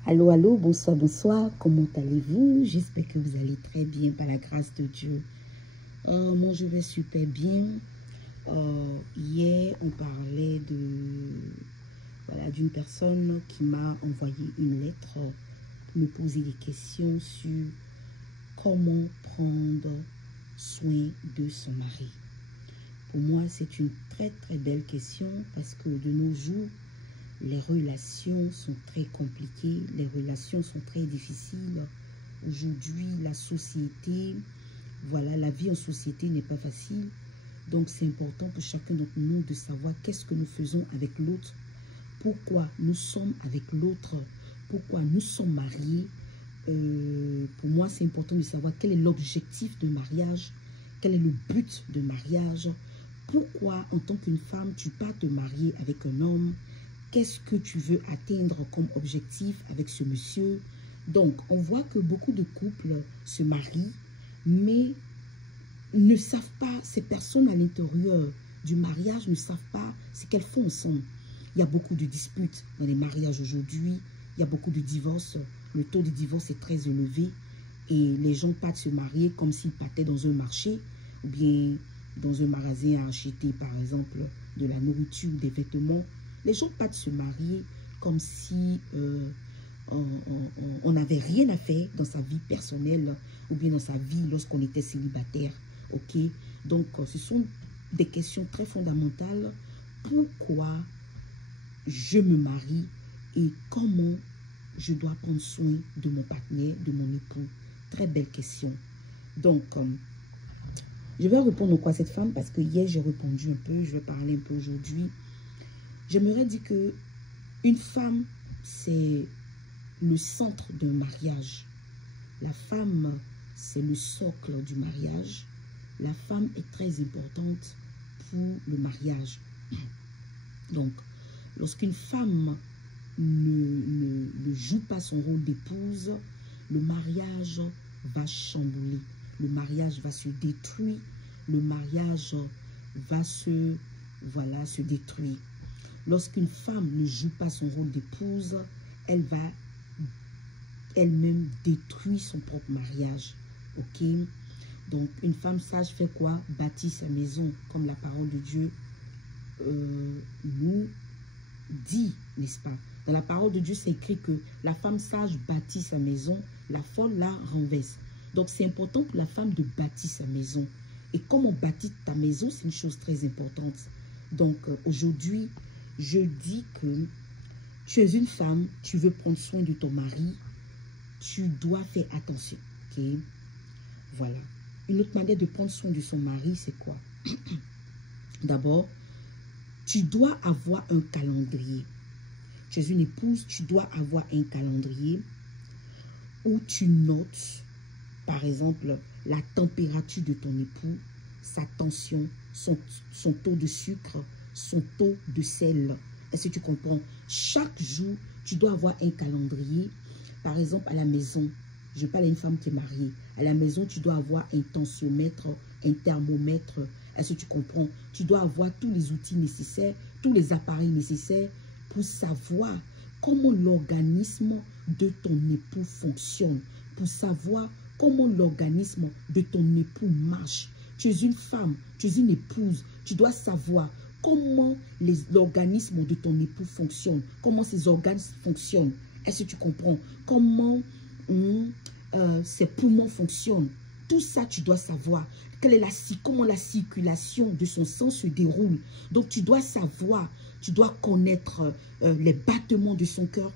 Allô, allô, bonsoir, bonsoir, comment allez-vous? J'espère que vous allez très bien par la grâce de Dieu. Moi, je vais super bien. Hier, on parlait d'une personne qui m'a envoyé une lettre, me poser des questions sur comment prendre soin de son mari. Pour moi, c'est une très, très belle question parce que de nos jours, les relations sont très compliquées, les relations sont très difficiles. Aujourd'hui, la société, voilà, la vie en société n'est pas facile. Donc, c'est important pour chacun d'entre nous de savoir qu'est-ce que nous faisons avec l'autre, pourquoi nous sommes avec l'autre, pourquoi nous sommes mariés. Pour moi, c'est important de savoir quel est l'objectif de mariage, quel est le but de mariage, pourquoi en tant qu'une femme, tu pars te marier avec un homme. Qu'est-ce que tu veux atteindre comme objectif avec ce monsieur? Donc, on voit que beaucoup de couples se marient, mais ne savent pas, ces personnes à l'intérieur du mariage ne savent pas ce qu'elles font ensemble. Il y a beaucoup de disputes dans les mariages aujourd'hui. Il y a beaucoup de divorces. Le taux de divorce est très élevé. Et les gens partent se marier comme s'ils partaient dans un marché ou bien dans un magasin à acheter, par exemple, de la nourriture ou des vêtements. Les gens partent se marier comme si on n'avait rien à faire dans sa vie personnelle ou bien dans sa vie lorsqu'on était célibataire. Ok? Donc, ce sont des questions très fondamentales. Pourquoi je me marie et comment je dois prendre soin de mon partenaire, de mon époux? Très belle question. Donc, je vais répondre à cette femme parce que hier, j'ai répondu un peu. Je vais parler un peu aujourd'hui. J'aimerais dire que une femme, c'est le centre d'un mariage. La femme, c'est le socle du mariage. La femme est très importante pour le mariage. Donc, lorsqu'une femme ne joue pas son rôle d'épouse, le mariage va chambouler. Le mariage va se détruire. Le mariage va se détruire. Lorsqu'une femme ne joue pas son rôle d'épouse, elle va elle-même détruire son propre mariage. Ok? Donc, une femme sage fait quoi? Bâtit sa maison, comme la parole de Dieu nous dit, n'est-ce pas? Dans la parole de Dieu, c'est écrit que la femme sage bâtit sa maison, la folle la renverse. Donc, c'est important pour la femme de bâtir sa maison. Et comment bâtir ta maison, c'est une chose très importante. Donc, aujourd'hui, je dis que tu es une femme, tu veux prendre soin de ton mari, tu dois faire attention. Ok? Voilà. Une autre manière de prendre soin de son mari, c'est quoi? D'abord, tu dois avoir un calendrier. Tu es une épouse, tu dois avoir un calendrier où tu notes, par exemple, la température de ton époux, sa tension, son taux de sucre, son taux de sel. Est-ce que tu comprends? Chaque jour, tu dois avoir un calendrier. Par exemple, à la maison, je parle à une femme qui est mariée. À la maison, tu dois avoir un tensiomètre, un thermomètre. Est-ce que tu comprends? Tu dois avoir tous les outils nécessaires, tous les appareils nécessaires pour savoir comment l'organisme de ton époux fonctionne, pour savoir comment l'organisme de ton époux marche. Tu es une femme, tu es une épouse, tu dois savoir comment l'organisme de ton époux fonctionne, comment ses organes fonctionnent. Est-ce que tu comprends? Comment ses poumons fonctionnent. Tout ça, tu dois savoir. Comment la circulation de son sang se déroule. Donc, tu dois savoir, tu dois connaître les battements de son cœur.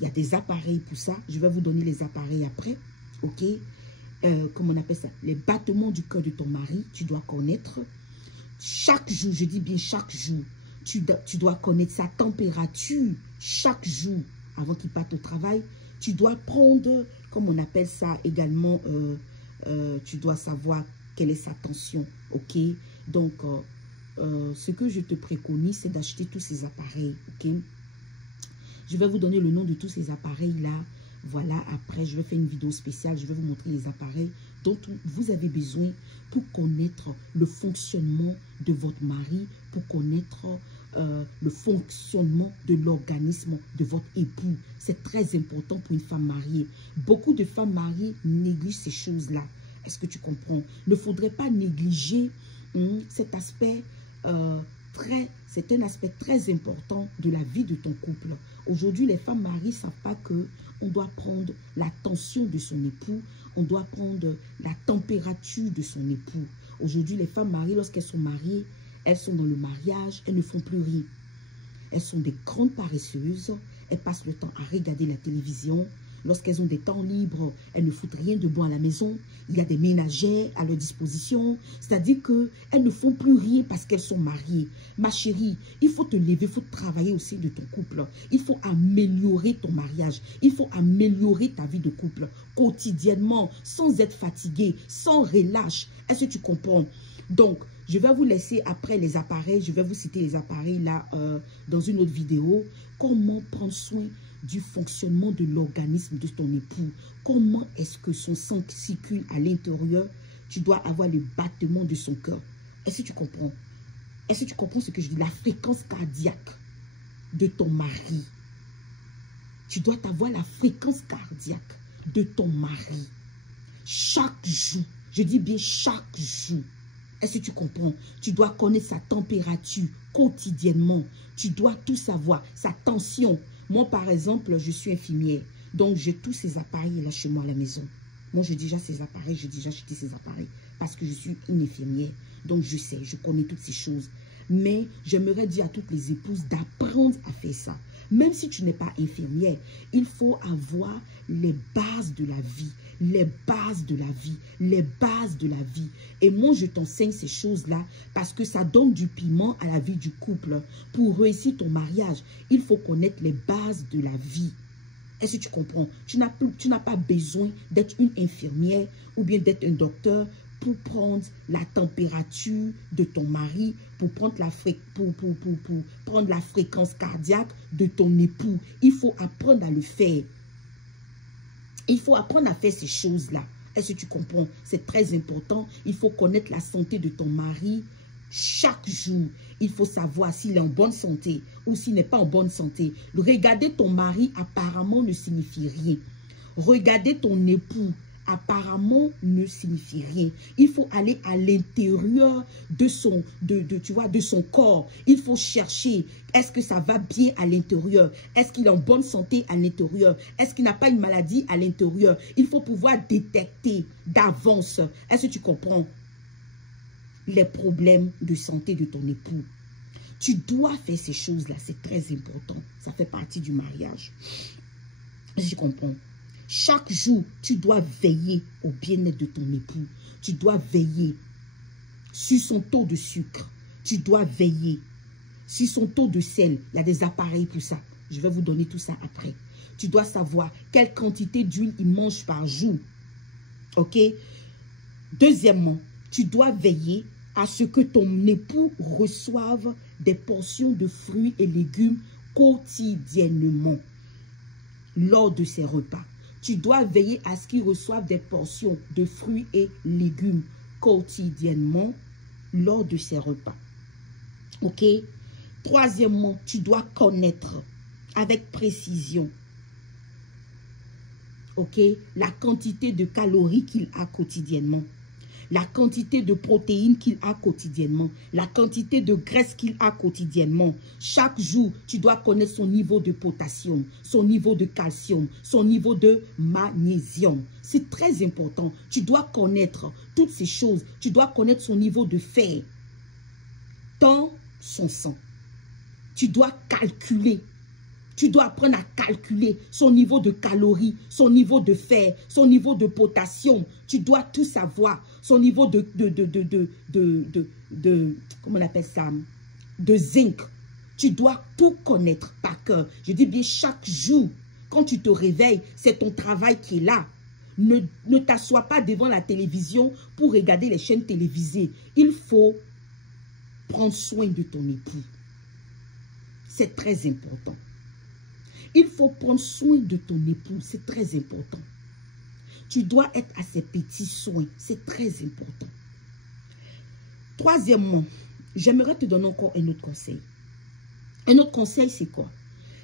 Il y a des appareils pour ça. Je vais vous donner les appareils après. OK? Comment on appelle ça? Les battements du cœur de ton mari, tu dois connaître. Chaque jour, je dis bien chaque jour, tu dois connaître sa température chaque jour avant qu'il parte au travail. Tu dois prendre, comme on appelle ça également, tu dois savoir quelle est sa tension. OK? Donc, ce que je te préconise, c'est d'acheter tous ces appareils. OK? Je vais vous donner le nom de tous ces appareils-là. Voilà, après, je vais faire une vidéo spéciale. Je vais vous montrer les appareils dont vous avez besoin pour connaître le fonctionnement de votre mari, pour connaître le fonctionnement de l'organisme de votre époux. C'est très important pour une femme mariée. Beaucoup de femmes mariées négligent ces choses-là. Est-ce que tu comprends? Il ne faudrait pas négliger cet aspect c'est un aspect très important de la vie de ton couple. Aujourd'hui, les femmes mariées ne savent pas qu'on doit prendre la tension de son époux, on doit prendre la température de son époux. Aujourd'hui, les femmes mariées, lorsqu'elles sont mariées, elles sont dans le mariage, elles ne font plus rien. Elles sont des grandes paresseuses, elles passent le temps à regarder la télévision. Lorsqu'elles ont des temps libres, elles ne foutent rien de bon à la maison. Il y a des ménagères à leur disposition. C'est-à-dire qu'elles ne font plus rien parce qu'elles sont mariées. Ma chérie, il faut te lever, il faut travailler au sein de ton couple. Il faut améliorer ton mariage. Il faut améliorer ta vie de couple quotidiennement, sans être fatigué, sans relâche. Est-ce que tu comprends? Donc, je vais vous laisser après les appareils. Je vais vous citer les appareils là dans une autre vidéo. Comment prendre soin du fonctionnement de l'organisme de ton époux. Comment est-ce que son sang circule à l'intérieur? Tu dois avoir le battement de son cœur. Est-ce que tu comprends? Est-ce que tu comprends ce que je dis? La fréquence cardiaque de ton mari. Tu dois avoir la fréquence cardiaque de ton mari. Chaque jour. Je dis bien chaque jour. Est-ce que tu comprends? Tu dois connaître sa température quotidiennement. Tu dois tout savoir. Sa tension. Moi, par exemple, je suis infirmière. Donc, j'ai tous ces appareils là chez moi à la maison. Moi, j'ai déjà ces appareils. J'ai déjà acheté ces appareils. Parce que je suis une infirmière. Donc, je sais, je connais toutes ces choses. Mais j'aimerais dire à toutes les épouses d'apprendre à faire ça. Même si tu n'es pas infirmière, il faut avoir les bases de la vie. Les bases de la vie. Les bases de la vie. Et moi, je t'enseigne ces choses-là parce que ça donne du piment à la vie du couple. Pour réussir ton mariage, il faut connaître les bases de la vie. Est-ce que tu comprends? Tu n'as pas besoin d'être une infirmière ou bien d'être un docteur pour prendre la température de ton mari, pour prendre prendre la fréquence cardiaque de ton époux. Il faut apprendre à le faire. Il faut apprendre à faire ces choses-là. Est-ce que tu comprends? C'est très important. Il faut connaître la santé de ton mari chaque jour. Il faut savoir s'il est en bonne santé ou s'il n'est pas en bonne santé. Regarder ton mari apparemment ne signifie rien. Regarder ton époux apparemment ne signifie rien. Il faut aller à l'intérieur de son corps. Il faut chercher, est-ce que ça va bien à l'intérieur? Est-ce qu'il est en bonne santé à l'intérieur? Est-ce qu'il n'a pas une maladie à l'intérieur? Il faut pouvoir détecter d'avance. Est-ce que tu comprends? Les problèmes de santé de ton époux. Tu dois faire ces choses-là. C'est très important. Ça fait partie du mariage. Est-ce que tu comprends? Chaque jour, tu dois veiller au bien-être de ton époux. Tu dois veiller sur son taux de sucre. Tu dois veiller sur son taux de sel. Il y a des appareils pour ça. Je vais vous donner tout ça après. Tu dois savoir quelle quantité d'huile il mange par jour. OK? Deuxièmement, tu dois veiller à ce que ton époux reçoive des portions de fruits et légumes quotidiennement lors de ses repas. Tu dois veiller à ce qu'il reçoive des portions de fruits et légumes quotidiennement lors de ses repas. OK? Troisièmement, tu dois connaître avec précision, OK, la quantité de calories qu'il a quotidiennement, la quantité de protéines qu'il a quotidiennement, la quantité de graisse qu'il a quotidiennement. Chaque jour, tu dois connaître son niveau de potassium, son niveau de calcium, son niveau de magnésium. C'est très important. Tu dois connaître toutes ces choses. Tu dois connaître son niveau de fer dans son sang. Tu dois calculer. Tu dois apprendre à calculer son niveau de calories, son niveau de fer, son niveau de potassium. Tu dois tout savoir. Son niveau comment on appelle ça? De zinc. Tu dois tout connaître par cœur. Je dis bien chaque jour, quand tu te réveilles, c'est ton travail qui est là. Ne t'assois pas devant la télévision pour regarder les chaînes télévisées. Il faut prendre soin de ton époux. C'est très important. Il faut prendre soin de ton époux. C'est très important. Tu dois être à ses petits soins. C'est très important. Troisièmement, j'aimerais te donner encore un autre conseil. Un autre conseil, c'est quoi?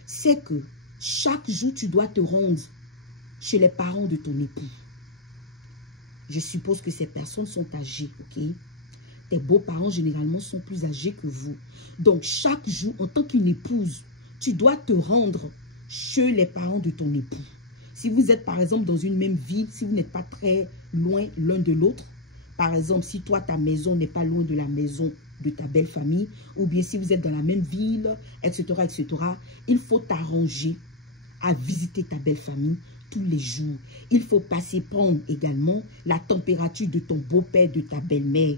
C'est que chaque jour, tu dois te rendre chez les parents de ton époux. Je suppose que ces personnes sont âgées, ok? Tes beaux-parents, généralement, sont plus âgés que vous. Donc, chaque jour, en tant qu'une épouse, tu dois te rendre chez les parents de ton époux. Si vous êtes, par exemple, dans une même ville, si vous n'êtes pas très loin l'un de l'autre, par exemple, si toi, ta maison n'est pas loin de la maison de ta belle famille, ou bien si vous êtes dans la même ville, etc., etc., il faut t'arranger à visiter ta belle famille tous les jours. Il faut passer prendre également la température de ton beau-père, de ta belle-mère.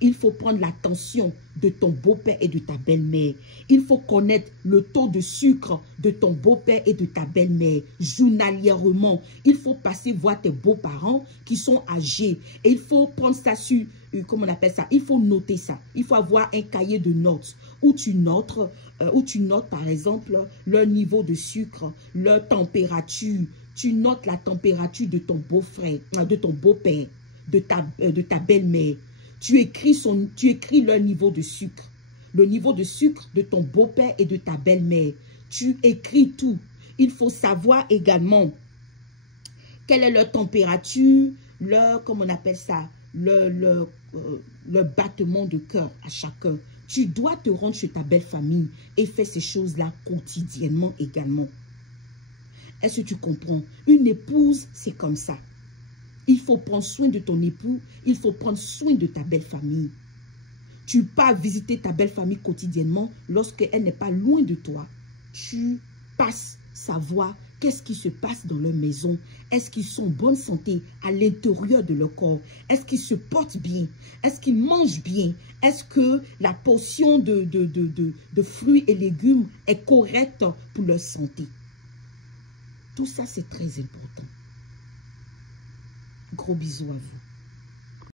Il faut prendre la tension de ton beau-père et de ta belle-mère. Il faut connaître le taux de sucre de ton beau-père et de ta belle-mère journalièrement. Il faut passer voir tes beaux-parents qui sont âgés. Et il faut prendre ça sur, comment on appelle ça? Il faut noter ça. Il faut avoir un cahier de notes où tu notes, par exemple, leur niveau de sucre, leur température. Tu notes la température de ton beau-frère, de ton beau-père, de ta belle-mère. Tu écris leur niveau de sucre. Le niveau de sucre de ton beau-père et de ta belle-mère. Tu écris tout. Il faut savoir également quelle est leur température, leur, comment on appelle ça, leur battement de cœur à chacun. Tu dois te rendre chez ta belle famille et faire ces choses-là quotidiennement également. Est-ce que tu comprends? Une épouse, c'est comme ça. Il faut prendre soin de ton époux. Il faut prendre soin de ta belle famille. Tu pars visiter ta belle famille quotidiennement lorsqu'elle n'est pas loin de toi. Tu passes savoir qu'est-ce qui se passe dans leur maison. Est-ce qu'ils sont en bonne santé à l'intérieur de leur corps? Est-ce qu'ils se portent bien? Est-ce qu'ils mangent bien? Est-ce que la portion de fruits et légumes est correcte pour leur santé? Tout ça, c'est très important. Gros bisous à vous.